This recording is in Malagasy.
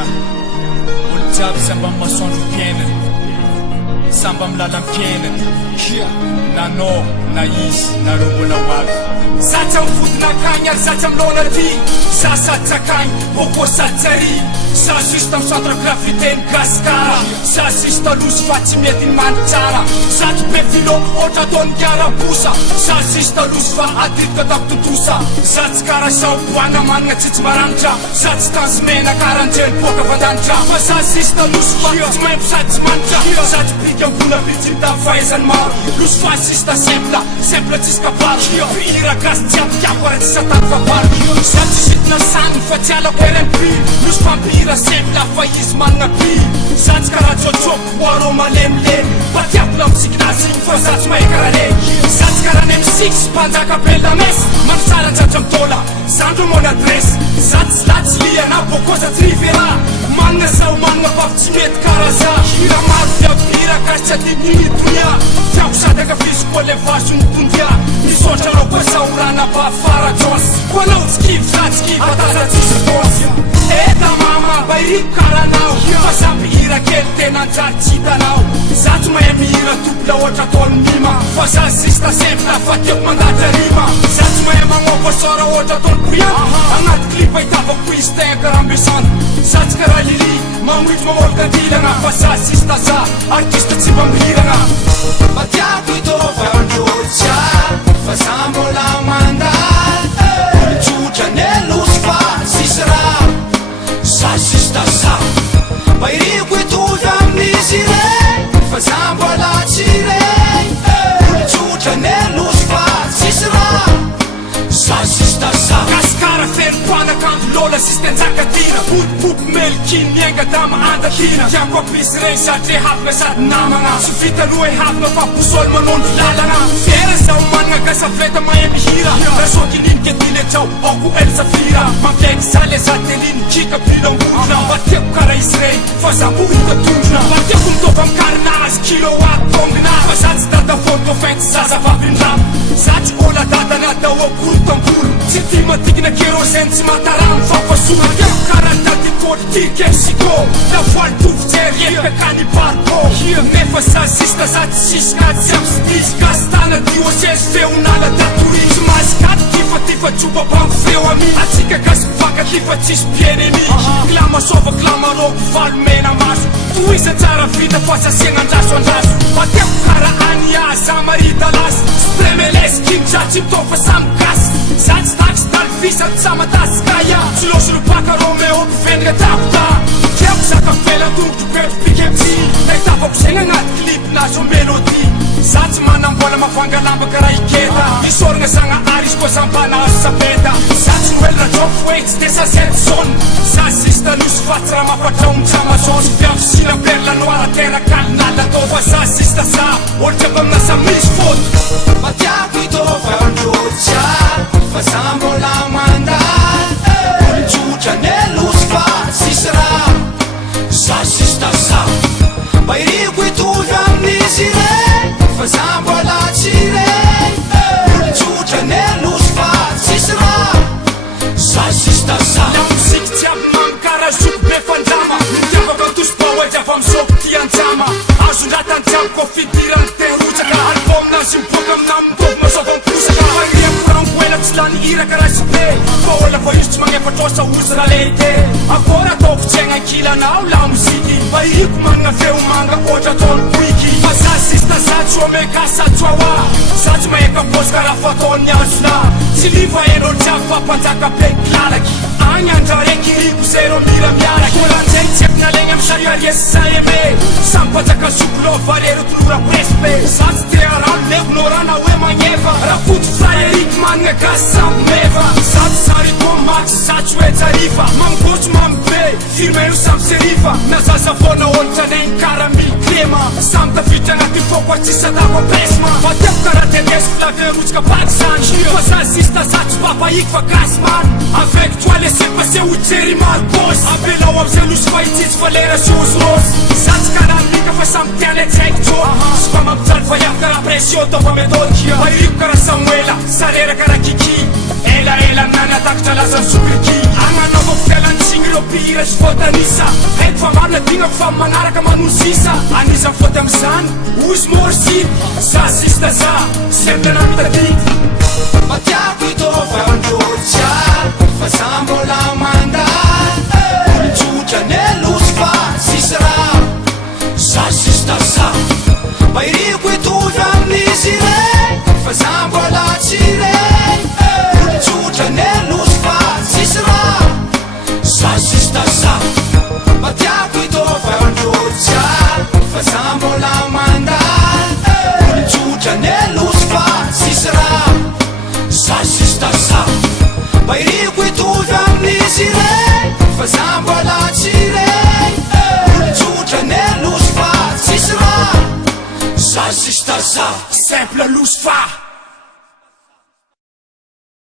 olo jiaby samba amin'ny masoandro mpiainana samba amin'ny lalam-piainana nanao na izy nareo mbola ho avy satsa mivodina akagny ary satsa milona ty za satsa akagny boko satsa ry za juste amin'ny centre grafiteny gaskara za juste alozy fa tsy mety ny many tsara zato be filo ohatra ataony kiarabosa za juste alozy fa adidika atako totosa za tsy kara saoboana manana tsitsy maranitra za tsy tanzomena karanjeny boka vandanitra fa za juste alozy fa tsy maimpo sady tsy manitra za tsy pika ambona pitsiny tamy fahaizany maro lozy fa juste simple tsisy kabaro fihira gasy tsy apikako ara tsy satany fabaro za tsy sitina saniny fa tsy alako RNP lozy fampihira simple fa izy manana pi za tsy karaha tsotsoko boaro malemilemy batiakona misikinazy igny fa za tsy mahay karaha regny za tsy karaha ny M6 mpanjaka bela mesy manitsara njatra mitola zandro mon adresse za tsy latsy liana bokoza tsy rivera manana zao manana fafy tsy mety karaha za hira maro fiavira gasy tsy adidiny tonia tiako sadaka fizy koa le vaso ny tondia misotra rao koa zaorana bafara josy koanao tsy kivy za tsy kivy ataza tsisy bosy eta mama bairiko karanao fa za mihira kely tena anjary tsy hitanao za tsy mahay mihira topla ohatra ataony mima fa za sista semple fa tiako mandatra rima za tsy mahay magnova sora ohatra ataony brian agnaty clip ahitavako izy tegna karaha mbesany za tsy karaha lili mamritry mamolaka dilana fa za sista za artiste tsy mba mihirana matiako itova androtsya fa za mbola mandal olotsotra ny elosy fa sisy raha za sista za bairiko itovy amin'izy rey fa za mbola tsy rey olotsotra ny elosy fa sisy raha za sista za gaskara ferim-poanaka lola sistenjakatira potipoty melikiny miainga da maandakina tiako apisy reny satria hafina sady namagna sy vita loha hafina fa posôly manondro lalagna fera zao managna gasafeta mahay mihira rasokininy ketiletsao ako elsafira mampiaiky za le za teliny kika pilambodrona mba tiako karaha izy reny fa za mbohita tondrona mba tiako mitova mikarinazy kiloat tongina fa za tsy data foto fenty zaza vavin-dramo za tsy ola dadana da okoro tambolo tsy ty matikina keroseny tsy matarano fafasoa tiako karaha dadikôly tirika msiko da voaly tovotsery epakany barko nefa za sista za tsy sisika tsy am sy disy gastana diosesy feonala datory tsy masikady tifa tifa tsoba bango feo ami atsika gasy mivaka tifa tsisy pienemi klama sova klama roko valo mena maso toiza tsara vita fa sasiagna andraso andraso matiako karaha ania za marita lasy spremeles king za tsy mitova samy gasy za tsy taksy dalfisa tsy samatasikaya tsy losy lopaka romeo mpivendraka takoda tiako zaka fela tongotro petro pikemty nahitavako zegny agnaty clip nazo melody za tsy manambola mavanga lamba karaha iketa misoragna zagna ary izy koa zampanazo sapeta za tsy noely rajoko hoe tsy de sasety zone za sista nosy fatsy raha mafatrao mitsamason fiavosina perla noir terra kalinala atao fa za sista za ohatra avy aminasa misy foto matiako itova androtsya fa za mbola mandal olotsotra ny elosy fa sisy raha za sista za bairiko itovy amin'izy rey fa za mbola tsy rey olotsotra ny elosy fa sisy raha za sista za la musiky jiaby mamikaraha zoko be fandrama mitiavaka tosy-bao azy avy amizoko ty anjama azondratany jiaby koa fidirany terotsaka albomnazy miboaka amina mitovy mazava miposaka ariako rangoela tsy lany hira karaha sy be fa ola fa izy tsy magnefatrosa ozy raha lehibe akôry ataoko tsy aigna ankilanao la moziky bairiko managna feo manga ohatra ataony boiky fa za sista za tsy omekasa tsoawa za tsy maheka bosy karaha fataony azona tsy liva enolo jiaby fa mpanjaka be klalaky agny andra raiky riko zero mira miaraky olanjegny tsy haiko nalegny amy sariariesy za eme samy mpanjaka zokolo varero tolora prespe za tsy te arano levonao rana hoe magnefa raha foto frayeriky managna gasy samby meva za tsy sariko max za tsy hoe jarifa mamigôtso mamibe firmeno samby serifa na zazavona olatra legny karaha milkrema samy tafiditra agnaty foko tsy sadako ampesma fa tiako karaha tetesy flaverotsika paty zany fa za sista za tsy papahiky fa gasy many avec toi laissez passer ou Jerry Marcos apelao amizay losy fa itsitsy fa lera chose rose za tsy karaha mika fa samy tiane tsaiky tso sy fa mampijaly fa iafy karaha pression tova méthode bairiko karaha samuela sarera karaha kiki ela nany atakitra lazany sobriki agnanaova fialantsiny ireo pays tira sy voatanisa haiko fa marina digna fa manaraka manosisa anisany foty am'izany ozy morsy za sista za semplana mitadiky matiako itova androtsy